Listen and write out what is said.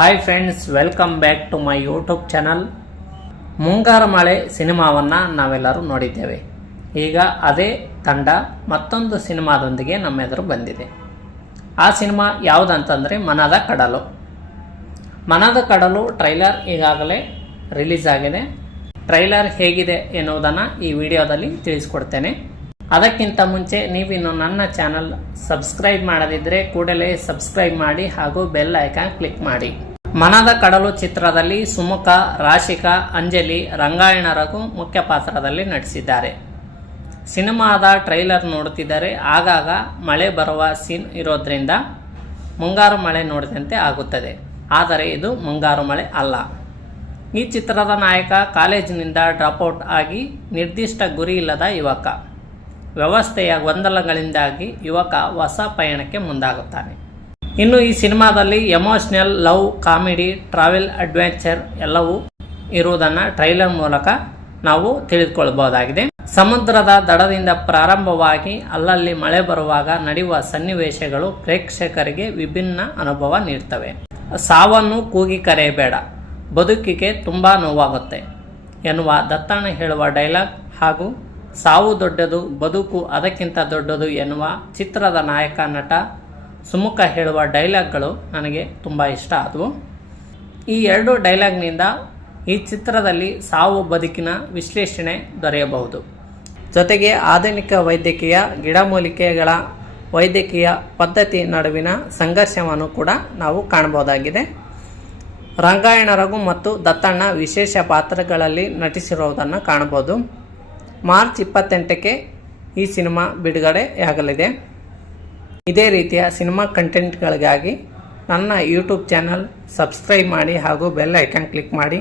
Hi friends, welcome back to my YouTube channel. Mungaru Male ಸಿನಿಮಾವನ್ನು ನಾವೆಲ್ಲರೂ ನೋಡಿದ್ದೇವೆ. ಈಗ ಅದೇ ತಂಡ ಮತ್ತೊಂದು ಸಿನಿಮಾದೊಂದಿಗೆ ನಮ್ಮೆದುರು ಬಂದಿದೆ. ಆ ಸಿನಿಮಾ ಯಾವುದಂತಂದರೆ ಮನದ ಕಡಲು. ಮನದ ಕಡಲು ಟ್ರೈಲರ್ ಈಗಾಗಲೇ ರಿಲೀಸ್ ಆಗಿದೆ. ಟ್ರೈಲರ್ ಹೇಗಿದೆ ಎನ್ನುವುದನ್ನು ಈ ವಿಡಿಯೋದಲ್ಲಿ ತಿಳಿಸ್ಕೊಡ್ತೇನೆ. ಅದಕ್ಕಿಂತ ಮುಂಚೆ ನೀವಿನ್ನು ನನ್ನ ಚಾನಲ್ ಸಬ್ಸ್ಕ್ರೈಬ್ ಮಾಡದಿದ್ದರೆ ಕೂಡಲೇ ಸಬ್ಸ್ಕ್ರೈಬ್ ಮಾಡಿ ಹಾಗೂ ಬೆಲ್ ಐಕಾನ್ ಕ್ಲಿಕ್ ಮಾಡಿ. ಮನದ ಕಡಲು ಚಿತ್ರದಲ್ಲಿ ಸುಮುಖ, ರಾಶಿಕಾ, ಅಂಜಲಿ, ರಂಗಾಯಣ ರಘು ಮುಖ್ಯ ಪಾತ್ರದಲ್ಲಿ ನಟಿಸಿದ್ದಾರೆ. ಸಿನಿಮಾದ ಟ್ರೈಲರ್ ನೋಡುತ್ತಿದ್ದರೆ ಆಗಾಗ ಮಳೆ ಬರುವ ಸೀನ್ ಇರೋದ್ರಿಂದ ಮುಂಗಾರು ಮಳೆ ನೋಡಿದಂತೆ ಆಗುತ್ತದೆ. ಆದರೆ ಇದು ಮುಂಗಾರು ಮಳೆ ಅಲ್ಲ. ಈ ಚಿತ್ರದ ನಾಯಕ ಕಾಲೇಜಿನಿಂದ ಡ್ರಾಪ್ಔಟ್ ಆಗಿ ನಿರ್ದಿಷ್ಟ ಗುರಿ ಇಲ್ಲದ ಯುವಕ. ವ್ಯವಸ್ಥೆಯ ಗೊಂದಲಗಳಿಂದಾಗಿ ಯುವಕ ಹೊಸ ಪಯಣಕ್ಕೆ ಮುಂದಾಗುತ್ತಾನೆ. ಇನ್ನು ಈ ಸಿನಿಮಾದಲ್ಲಿ emotional, love, comedy, travel, adventure ಎಲ್ಲವೂ ಇರುವುದನ್ನು ಟ್ರೈಲರ್ ಮೂಲಕ ನಾವು ತಿಳಿದುಕೊಳ್ಳಬಹುದಾಗಿದೆ. ಸಮುದ್ರದ ದಡದಿಂದ ಪ್ರಾರಂಭವಾಗಿ ಅಲ್ಲಲ್ಲಿ ಮಳೆ ಬರುವಾಗ ನಡೆಯುವ ಸನ್ನಿವೇಶಗಳು ಪ್ರೇಕ್ಷಕರಿಗೆ ವಿಭಿನ್ನ ಅನುಭವ ನೀಡ್ತವೆ. ಸಾವನ್ನು ಕೂಗಿ ಕರೆಯಬೇಡ, ಬದುಕಿಗೆ ತುಂಬ ನೋವಾಗುತ್ತೆ ಎನ್ನುವ ದತ್ತಣ್ಣ ಹೇಳುವ ಡೈಲಾಗ್ ಹಾಗೂ ಸಾವು ದೊಡ್ಡದು, ಬದುಕು ಅದಕ್ಕಿಂತ ದೊಡ್ಡದು ಎನ್ನುವ ಚಿತ್ರದ ನಾಯಕ ನಟ ಸುಮುಖ ಹೇಳುವ ಡೈಲಾಗ್ಗಳು ನನಗೆ ತುಂಬ ಇಷ್ಟ ಆದವು. ಈ ಎರಡು ಡೈಲಾಗ್ನಿಂದ ಈ ಚಿತ್ರದಲ್ಲಿ ಸಾವು ಬದುಕಿನ ವಿಶ್ಲೇಷಣೆ ದೊರೆಯಬಹುದು. ಜೊತೆಗೆ ಆಧುನಿಕ ವೈದ್ಯಕೀಯ, ಗಿಡಮೂಲಿಕೆಗಳ ವೈದ್ಯಕೀಯ ಪದ್ಧತಿ ನಡುವಿನ ಸಂಘರ್ಷವನ್ನು ಕೂಡ ನಾವು ಕಾಣಬಹುದಾಗಿದೆ. ರಂಗಾಯಣ ರಘು ಮತ್ತು ದತ್ತಣ್ಣ ವಿಶೇಷ ಪಾತ್ರಗಳಲ್ಲಿ ನಟಿಸಿರುವುದನ್ನು ಕಾಣಬಹುದು. ಮಾರ್ಚ್ 28ಕ್ಕೆ ಈ ಸಿನಿಮಾ ಬಿಡುಗಡೆಯಾಗಲಿದೆ. ಇದೇ ರೀತಿಯ ಸಿನಿಮಾ ಕಂಟೆಂಟ್ಗಳಿಗಾಗಿ ನನ್ನ ಯೂಟ್ಯೂಬ್ ಚಾನಲ್ ಸಬ್ಸ್ಕ್ರೈಬ್ ಮಾಡಿ ಹಾಗೂ ಬೆಲ್ ಐಕಾನ್ ಕ್ಲಿಕ್ ಮಾಡಿ.